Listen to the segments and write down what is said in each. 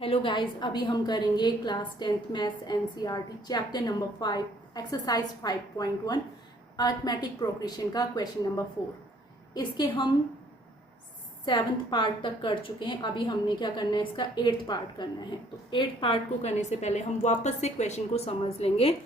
Hello guys, अभी हम करेंगे class 10th maths NCERT chapter number 5 exercise 5.1 arithmetic progression का क्वेश्चन नंबर 4। इसके हम 7th पार्ट तक कर चुके हैं। अभी हमने क्या करना है, इसका 8th पार्ट करना है। तो 8th पार्ट को करने से पहले हम वापस से क्वेश्चन को समझ लेंगे।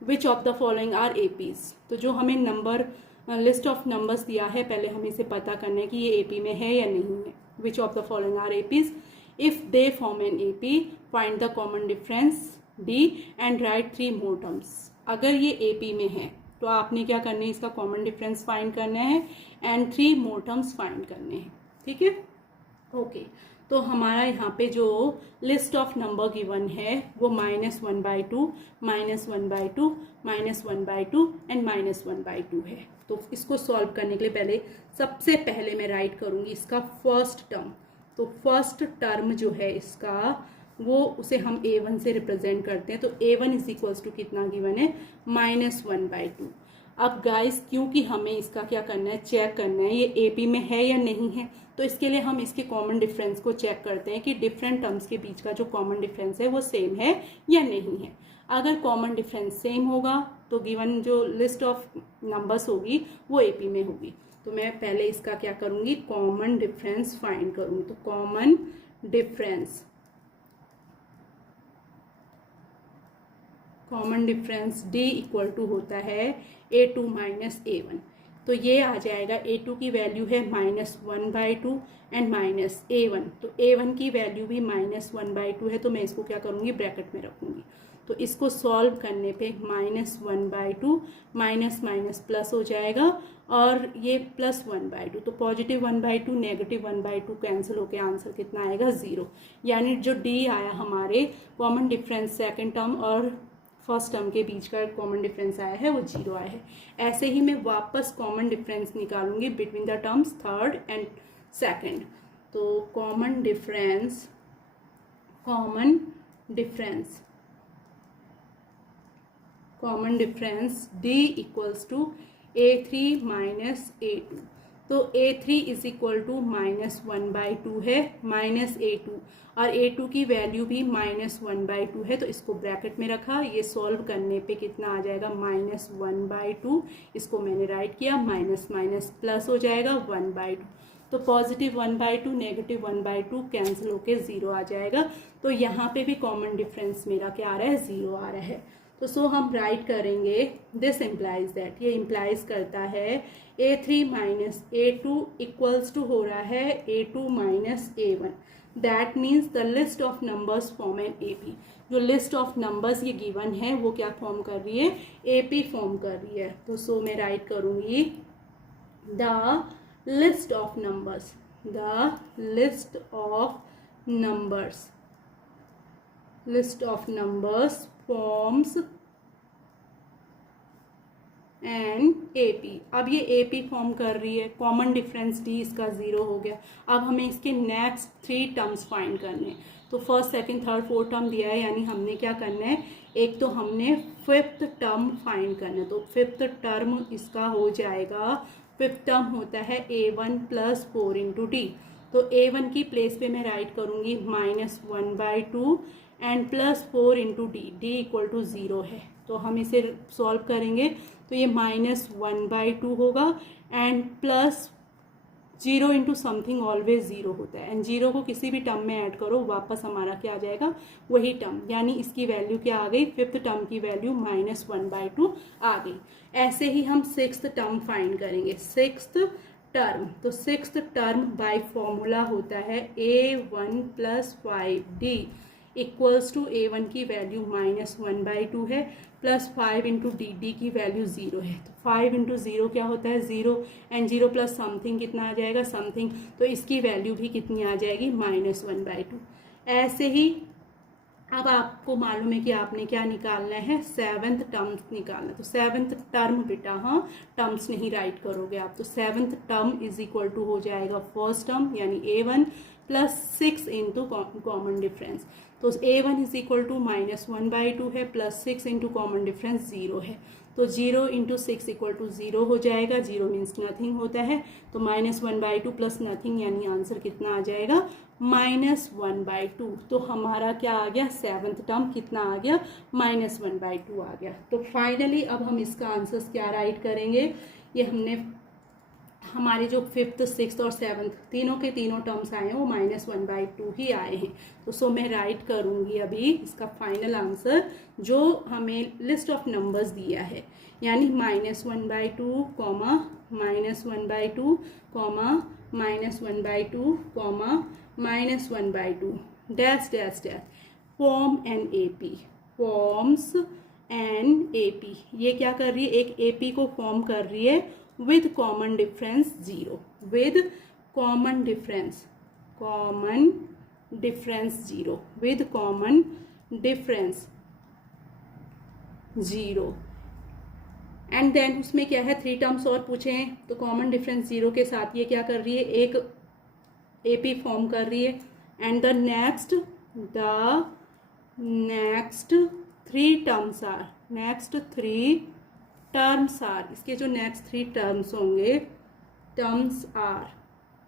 Which of the following are APs. तो जो हमें नंबर लिस्ट ऑफ नंबर्स दिया है, पहले हमें इसे पता करना है कि ये एपी में है या नहीं है। Which of the following are APs, if they form an AP, find the common difference D and write 3 more terms। अगर ये AP में है तो आपने क्या करना है, इसका कॉमन डिफरेंस फाइंड करना है एंड 3 more terms फाइंड करने हैं। ठीक है, ओके। तो हमारा यहाँ पे जो लिस्ट ऑफ नंबर गिवन है वो -1/2, -1/2, -1/2 एंड -1/2 है। तो इसको सॉल्व करने के लिए पहले सबसे पहले मैं राइट करूँगी इसका फर्स्ट टर्म। तो फर्स्ट टर्म जो है इसका, वो उसे हम a1 से रिप्रेजेंट करते हैं। तो a1 इज इक्वल्स टू कितना गिवन है, -1/2। अब गाइस, क्योंकि हमें इसका क्या करना है, चेक करना है ये एपी में है या नहीं है, तो इसके लिए हम इसके कॉमन डिफरेंस को चेक करते हैं कि डिफरेंट टर्म्स के बीच का जो कॉमन डिफरेंस है वो सेम है या नहीं है। अगर कॉमन डिफरेंस सेम होगा तो गिवन जो लिस्ट ऑफ नंबर्स होगी वो एपी में होगी। तो मैं पहले इसका क्या करूंगी, कॉमन डिफरेंस फाइंड करूंगी। तो common difference D equal to होता है A2 माइनस A1। तो ये आ जाएगा, A2 की वैल्यू है -1/2 एंड माइनस A1। तो A1 की वैल्यू भी -1/2 है। तो मैं इसको क्या करूंगी, ब्रैकेट में रखूंगी। तो इसको सॉल्व करने पे -1/2 माइनस माइनस प्लस हो जाएगा और ये +1/2। तो +1/2 -1/2 कैंसिल होकर आंसर कितना आएगा, 0। यानी जो D आया हमारे कॉमन डिफरेंस सेकंड टर्म और फर्स्ट टर्म के बीच का कॉमन डिफरेंस आया है वो 0 आया है। ऐसे ही मैं वापस कॉमन डिफरेंस निकालूंगी between the terms third and second. तो common difference D equals to A3 minus A2। तो A3 इज इक्वल टू -1/2 है, माइनस A2, और A2 की वैल्यू भी -1/2 है। तो इसको ब्रैकेट में रखा। ये सॉल्व करने पे कितना आ जाएगा, -1/2। इसको मैंने राइट किया, माइनस माइनस प्लस हो जाएगा 1/2। तो +1/2 -1/2 कैंसिल होके 0 आ जाएगा। तो यहाँ पे भी कॉमन डिफरेंस मेरा क्या आ रहा है, 0 आ रहा है। तो सो हम राइट करेंगे, दिस इम्प्लाइज दैट, ये इम्प्लाइज करता है A3 minus A2 equals to हो रहा है A2 minus A1। That means the list of numbers form an AP। जो लिस्ट ऑफ नंबर्स ये गिवन है वो क्या फॉर्म कर रही है, AP फॉर्म कर रही है। तो सो मैं राइट करूंगी the list of numbers forms and AP। अब ये AP फॉर्म कर रही है, कॉमन डिफरेंस D इसका 0 हो गया। अब हमें इसके नेक्स्ट 3 टर्म्स फाइंड करने हैं। तो first second third fourth term दिया है, यानी हमने क्या करना है, एक तो हमने फिफ्थ टर्म फाइंड करना है। तो फिफ्थ टर्म इसका हो जाएगा, फिफ्थ टर्म होता है A1 + 4 × D। तो A1 की प्लेस पे मैं राइट करूंगी -1/2 and +4 × D। D equal to 0 है। तो हम इसे सॉल्व करेंगे तो ये -1/2 होगा एंड +0 × समथिंग ऑलवेज 0 होता है। एंड 0 को किसी भी टर्म में ऐड करो, वापस हमारा क्या आ जाएगा, वही टर्म। यानी इसकी वैल्यू क्या आ गई, फिफ्थ टर्म की वैल्यू -1/2 आ गई। ऐसे ही हम सिक्स्थ टर्म फाइंड करेंगे, सिक्स्थ टर्म। तो सिक्स्थ टर्म बाय फॉर्मूला होता है A1 + 5D equals to A1 की वैल्यू -1/2 है, +5 × D की वैल्यू 0 है। तो 5 × 0 क्या होता है, 0, एंड 0 + समथिंग कितना आ जाएगा, समथिंग। तो इसकी वैल्यू भी कितनी आ जाएगी, -1/2। ऐसे ही अब आपको मालूम है कि आपने क्या निकालना है, 7th टर्म निकालना। तो 7th टर्म बेटा, हाँ टर्म्स नहीं राइट करोगे आप। तो 7th term is equal to हो जाएगा फर्स्ट टर्म यानी A1 +6 इंटू कॉमन डिफरेंस, तो A1 इज इक्वल टू -1/2 है, +6 इंटू कॉमन डिफरेंस 0 है, तो 0 इंटू 6 इक्वल टू 0 हो जाएगा। 0 मीन्स नथिंग होता है, तो -1/2 प्लस नथिंग, यानी आंसर कितना आ जाएगा -1/2। तो हमारा क्या आ गया, 7th टर्म कितना आ गया, -1/2 आ गया। तो फाइनली अब हम इसका आंसर क्या राइट करेंगे, ये हमने हमारे जो 5th 6th और 7th तीनों के तीनों टर्म्स आए हैं वो -1/2 ही आए हैं। तो सो मैं राइट करूँगी अभी इसका फाइनल आंसर जो हमें लिस्ट ऑफ नंबर्स दिया है, यानी -1/2, -1/2, -1/2, -1/2, dash dash dash, form an AP, forms an AP। ये क्या कर रही है, एक AP को फॉर्म कर रही है with common difference 0, with common difference 0, with common difference 0, and then उसमें क्या है 3 टर्म्स और पूछे हैं, तो कॉमन डिफरेंस 0 के साथ ये क्या कर रही है, एक AP फॉर्म कर रही है, and the next 3 terms are, इसके जो नेक्स्ट 3 टर्म्स होंगे, टर्म्स आर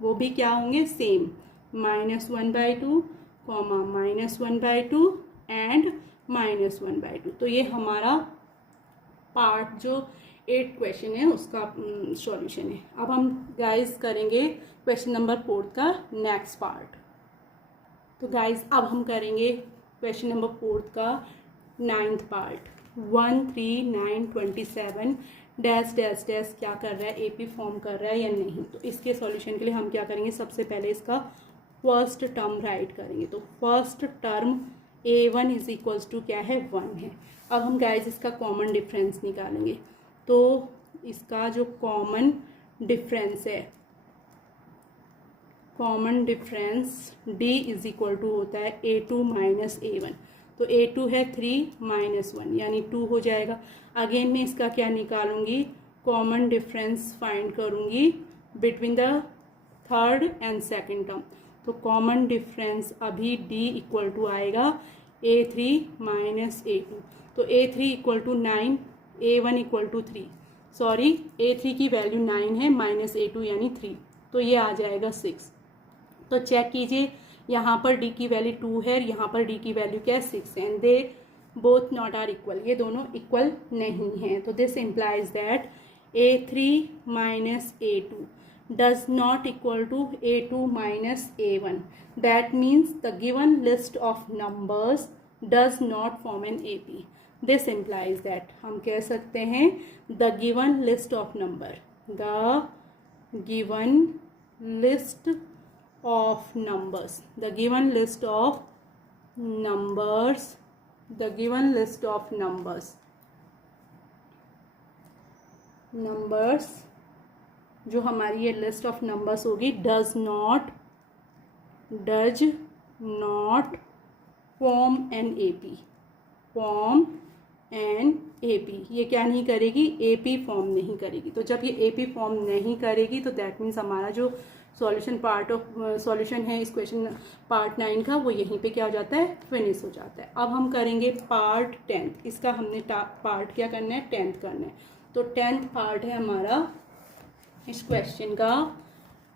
वो भी क्या होंगे, सेम, -1/2, -1/2 एंड -1/2। तो ये हमारा पार्ट जो 8 क्वेश्चन है उसका सॉल्यूशन है। अब हम गाइस करेंगे क्वेश्चन नंबर 4 का नेक्स्ट पार्ट। तो गाइस अब हम करेंगे क्वेश्चन नंबर 4 का 9th part. 1, 3, 9, 27 dash dash dash क्या कर रहा है, AP फॉर्म कर रहा है या नहीं। तो इसके सॉल्यूशन के लिए हम क्या करेंगे, सबसे पहले इसका फर्स्ट टर्म राइट करेंगे। तो first term A1 is equals to क्या है, 1 है। अब हम गाइस इसका कॉमन डिफरेंस निकालेंगे। तो इसका जो कॉमन डिफरेंस है, common difference D is equal to होता है A2 माइनस A1। तो A2 है 3 -1 यानी 2 हो जाएगा। अगेन मैं इसका क्या निकालूंगी, कॉमन डिफरेंस फाइंड करूंगी between the third and second term. तो कॉमन डिफरेंस अभी D इक्वल टू आएगा A3 माइनस A2। तो A3 equal to 9, A1 equal to 3, sorry A3 की वैल्यू 9 है, माइनस A2 यानी 3, तो ये आ जाएगा 6। तो चेक कीजिए, यहाँ पर D की वैल्यू 2 है, यहाँ पर D की वैल्यू क्या है, 6 है, and they both not are equal, ये दोनों इक्वल नहीं हैं। तो this implies that A3 minus A2 does not equal to A2 minus A1. That means the given list of numbers does not form an AP. This implies that हम कह सकते हैं the given list of number, the given list of numbers, the given list of numbers, the given list of numbers जो हमारी ये list of numbers होगी does not form an AP, form an AP, ये क्या नहीं करेगी, AP form नहीं करेगी। तो जब ये AP फॉर्म नहीं करेगी तो दैट मीन्स हमारा जो सॉल्यूशन है इस क्वेश्चन पार्ट 9 का, वो यहीं पे क्या हो जाता है, फिनिश हो जाता है। अब हम करेंगे पार्ट 10th। इसका हमने पार्ट क्या करना है, 10th करना है। तो 10th पार्ट है हमारा इस क्वेश्चन का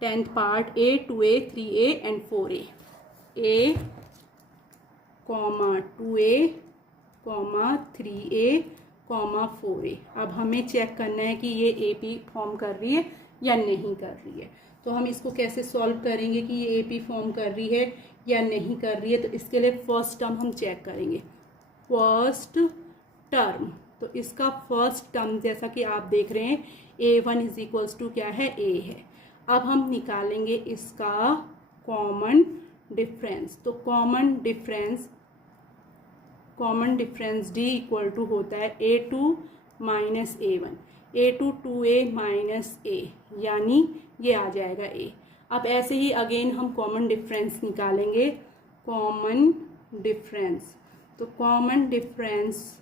10th part, A, 2A, 3A and 4A, A, 2A, 3A, 4A। अब हमें चेक करना है कि ये AP फॉर्म कर रही है या नहीं कर रही है। तो हम इसको कैसे सॉल्व करेंगे कि ये AP फॉर्म कर रही है या नहीं कर रही है। तो इसके लिए फर्स्ट टर्म हम चेक करेंगे, फर्स्ट टर्म। तो इसका फर्स्ट टर्म जैसा कि आप देख रहे हैं A1 इज इक्वल्स टू क्या है, A है। अब हम निकालेंगे इसका कॉमन डिफरेंस। तो common difference D equal to होता है A2 minus A1, A2 2A minus A, यानी ये आ जाएगा A। अब ऐसे ही अगेन हम कॉमन डिफरेंस निकालेंगे, कॉमन डिफरेंस। तो कॉमन डिफरेंस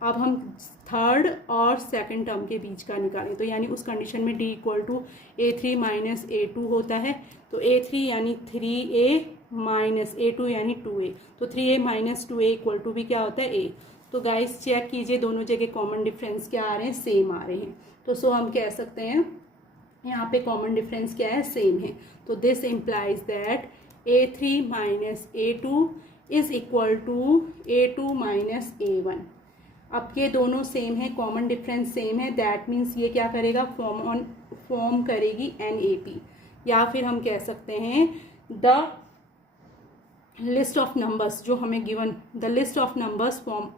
अब हम थर्ड और सेकंड टर्म के बीच का निकालें, तो यानी उस कंडीशन में d equal to A3 minus A2 होता है। तो A3 यानी 3A माइनस A2 यानी 2A, तो 3A minus 2A equal to भी क्या होता है A। तो गाइस चेक कीजिए दोनों जगह कॉमन डिफरेंस क्या आ रहे हैं, सेम आ रहे हैं। तो सो हम कह सकते हैं यहाँ पे कॉमन डिफरेंस क्या है, सेम है। तो this implies that A3 minus A2 is equal to A2 minus A1। अब ये दोनों सेम है, कॉमन डिफरेंस सेम है, दैट मीन्स ये क्या करेगा, फॉर्म करेगी NAP, या फिर हम कह सकते हैं द लिस्ट ऑफ नंबर्स जो हमें given, the list of numbers form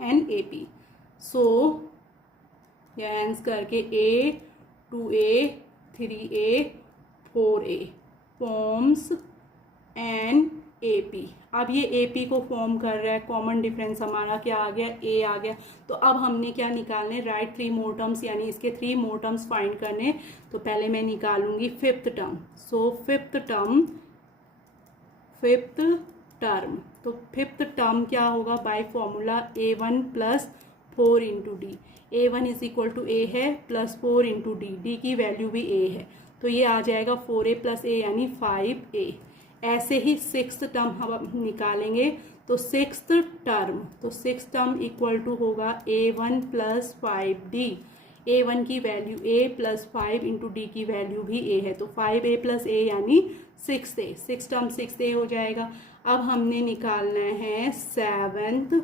NAP। सो यह आंसर करके A 2A 3A 4A forms NAP। अब ये AP को फॉर्म कर रहा है, कॉमन डिफरेंस हमारा क्या आ गया, A आ गया। तो अब हमने क्या निकालने, राइट 3 मोर टर्म्स, यानी इसके 3 मोर टर्म्स फाइंड करने। तो पहले मैं निकालूंगी fifth term. So fifth term, तो फिफ्थ टर्म क्या होगा, by formula A1 plus 4 into D. A1 is equal to A है प्लस 4 इंटू डी की वैल्यू भी A है, तो ये आ जाएगा 4A प्लस A यानी 5A। ऐसे ही सिक्स्थ टर्म हम निकालेंगे, तो सिक्स्थ टर्म इक्वल टू होगा A1 प्लस 5D। A1 की value A plus 5 into D की वैल्यू भी A है, तो 5A प्लस A यानी 6A। सिक्स टर्म 6A हो जाएगा। अब हमने निकालना है सेवन्थ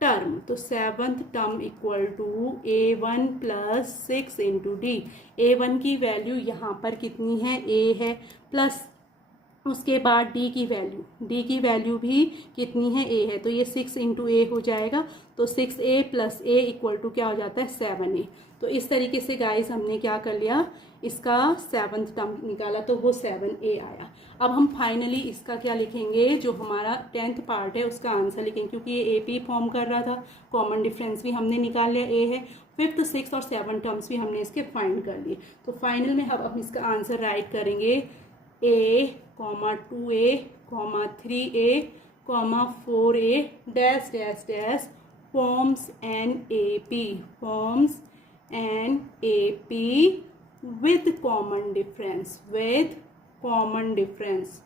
टर्म, तो seventh term equal to A1 plus 6 into D. A1 की वैल्यू यहाँ पर कितनी है, A है, प्लस उसके बाद D की वैल्यू भी कितनी है, A है, तो ये 6 इंटू A हो जाएगा। तो 6A plus A equal to क्या हो जाता है, 7A। तो इस तरीके से गाइस हमने क्या कर लिया, इसका सेवन्थ टर्म निकाला, तो वो 7A आया। अब हम फाइनली इसका क्या लिखेंगे, जो हमारा 10th पार्ट है उसका आंसर लिखेंगे, क्योंकि ये AP फॉर्म कर रहा था, कॉमन डिफरेंस भी हमने निकाल लिया A है, फिफ्थ सिक्स और 7 टर्म्स भी हमने इसके फाइंड कर लिए। तो फाइनल में हम इसका आंसर राइट करेंगे A, 2A, 3A, 4A dash dash dash forms NAP with common difference A with common difference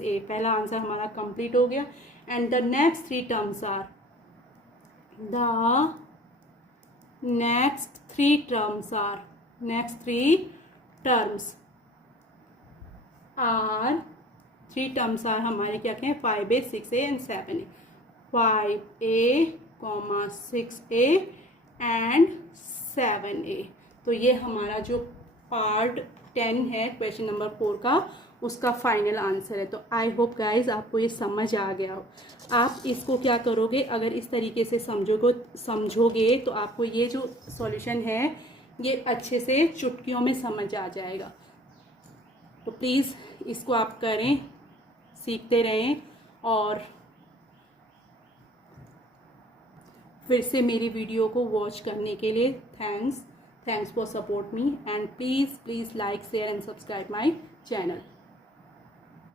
A। पहला आंसर हमारा कंप्लीट हो गया। And the next three terms are हमारे क्या कहें, 5A 6A and 7A। 5A, 6A and 7A। तो ये हमारा जो पार्ट 10 है क्वेश्चन नंबर 4 का, उसका फाइनल आंसर है। तो आई होप गाइज आपको ये समझ आ गया हो। आप इसको क्या करोगे, अगर इस तरीके से समझोगे तो आपको ये जो सॉल्यूशन है ये अच्छे से चुटकियों में समझ आ जाएगा। तो प्लीज़ इसको आप करें, सीखते रहें, और फिर से मेरी वीडियो को वॉच करने के लिए thanks for support me, and please like, share and subscribe my channel।